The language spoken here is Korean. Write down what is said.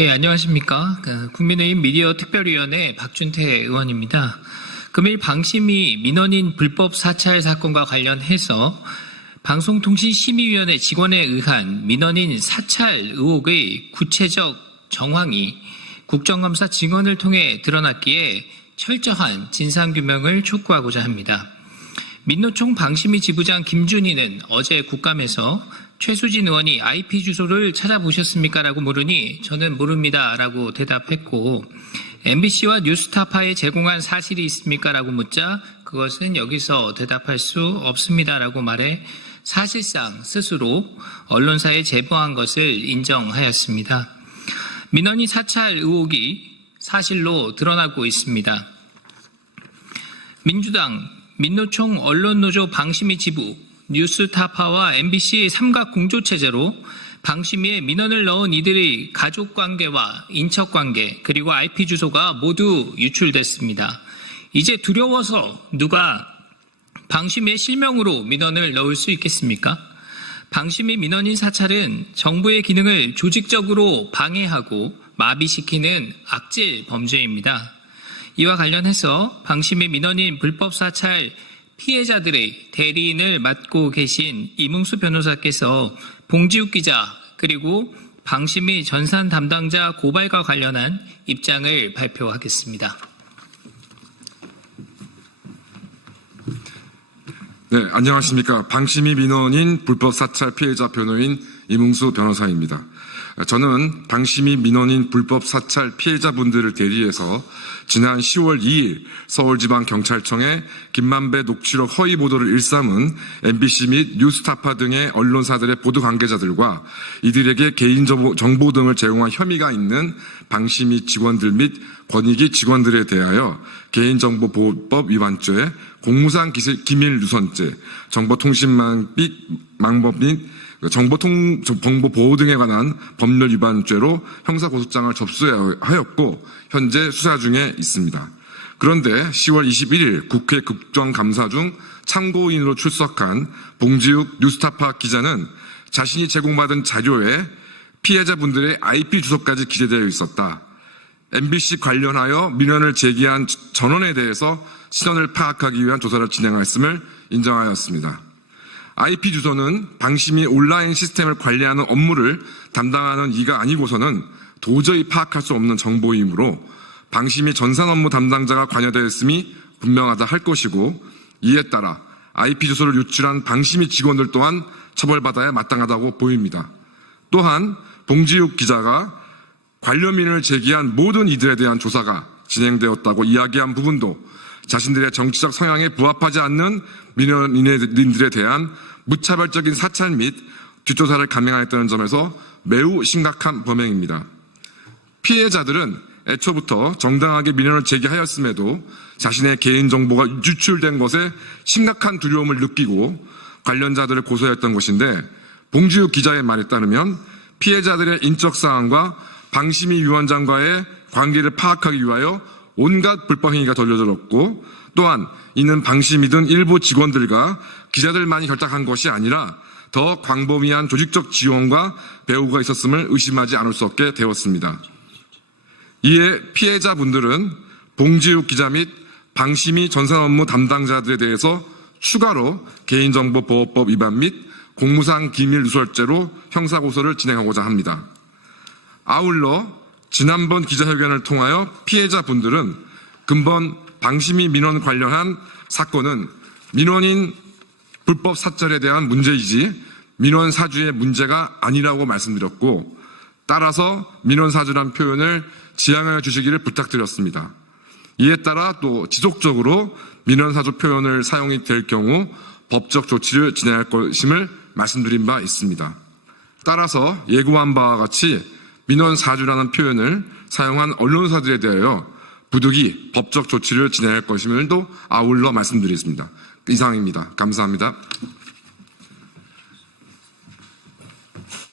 예, 안녕하십니까. 그 국민의힘 미디어 특별위원회 박준태 의원입니다. 금일 방심이 민원인 불법 사찰 사건과 관련해서 방송통신심의위원회 직원에 의한 민원인 사찰 의혹의 구체적 정황이 국정감사 증언을 통해 드러났기에 철저한 진상규명을 촉구하고자 합니다. 민노총 방심위 지부장 김준희는 어제 국감에서 최수진 의원이 IP 주소를 찾아보셨습니까? 라고 물으니 저는 모릅니다. 라고 대답했고 MBC와 뉴스타파에 제공한 사실이 있습니까? 라고 묻자 그것은 여기서 대답할 수 없습니다. 라고 말해 사실상 스스로 언론사에 제보한 것을 인정하였습니다. 민원이 사찰 의혹이 사실로 드러나고 있습니다. 민주당, 민노총 언론노조 방심위 지부, 뉴스타파와 MBC 삼각 공조체제로 방심위에 민원을 넣은 이들의 가족관계와 인척관계 그리고 IP 주소가 모두 유출됐습니다. 이제 두려워서 누가 방심위에 실명으로 민원을 넣을 수 있겠습니까? 방심위 민원인 사찰은 정부의 기능을 조직적으로 방해하고 마비시키는 악질 범죄입니다. 이와 관련해서 방심위 민원인 불법 사찰 피해자들의 대리인을 맡고 계신 이문수 변호사께서 봉지욱 기자 그리고 방심위 전산 담당자 고발과 관련한 입장을 발표하겠습니다. 네, 안녕하십니까. 방심위 민원인 불법 사찰 피해자 변호인 이문수 변호사입니다. 저는 방심위 민원인 불법 사찰 피해자분들을 대리해서 지난 10월 2일 서울지방경찰청에 김만배 녹취록 허위 보도를 일삼은 MBC 및 뉴스타파 등의 언론사들의 보도 관계자들과 이들에게 개인정보 정보 등을 제공한 혐의가 있는 방심위 직원들 및 권익위 직원들에 대하여 개인정보보호법 위반죄, 공무상 기실- 기밀누선죄, 정보통신망 및 망법 및 정보통 정보 보호 등에 관한 법률 위반죄로 형사고소장을 접수하였고 현재 수사 중에 있습니다. 그런데 10월 21일 국회 국정감사 중 참고인으로 출석한 봉지욱 뉴스타파 기자는 자신이 제공받은 자료에 피해자분들의 IP 주소까지 기재되어 있었다. MBC 관련하여 민원을 제기한 전원에 대해서 신원을 파악하기 위한 조사를 진행하였음을 인정하였습니다. IP 주소는 방심이 온라인 시스템을 관리하는 업무를 담당하는 이가 아니고서는 도저히 파악할 수 없는 정보이므로 방심이 전산 업무 담당자가 관여되었음이 분명하다 할 것이고 이에 따라 IP 주소를 유출한 방심이 직원들 또한 처벌받아야 마땅하다고 보입니다. 또한 봉지욱 기자가 관련민을 제기한 모든 이들에 대한 조사가 진행되었다고 이야기한 부분도 자신들의 정치적 성향에 부합하지 않는 민원인들에 대한 무차별적인 사찰 및 뒷조사를 감행하였다는 점에서 매우 심각한 범행입니다. 피해자들은 애초부터 정당하게 민원을 제기하였음에도 자신의 개인정보가 유출된 것에 심각한 두려움을 느끼고 관련자들을 고소했던 것인데 봉지욱 기자의 말에 따르면 피해자들의 인적 사항과 방심위 위원장과의 관계를 파악하기 위하여 온갖 불법 행위가 돌려들었고 또한 이는 방심이든 일부 직원들과 기자들만이 결탁한 것이 아니라 더 광범위한 조직적 지원과 배후가 있었음을 의심하지 않을 수 없게 되었습니다. 이에 피해자분들은 봉지욱 기자 및 방심위 전산 업무 담당자들에 대해서 추가로 개인정보보호법 위반 및 공무상 기밀 누설죄로 형사고소를 진행하고자 합니다. 아울러 지난번 기자회견을 통하여 피해자분들은 근본 방심위 민원 관련한 사건은 민원인 불법 사찰에 대한 문제이지 민원 사주의 문제가 아니라고 말씀드렸고 따라서 민원 사주란 표현을 지양하여 주시기를 부탁드렸습니다. 이에 따라 또 지속적으로 민원 사주 표현을 사용이 될 경우 법적 조치를 진행할 것임을 말씀드린 바 있습니다. 따라서 예고한 바와 같이 민원 사주라는 표현을 사용한 언론사들에 대하여 부득이 법적 조치를 진행할 것임을도 아울러 말씀드리겠습니다. 이상입니다. 감사합니다.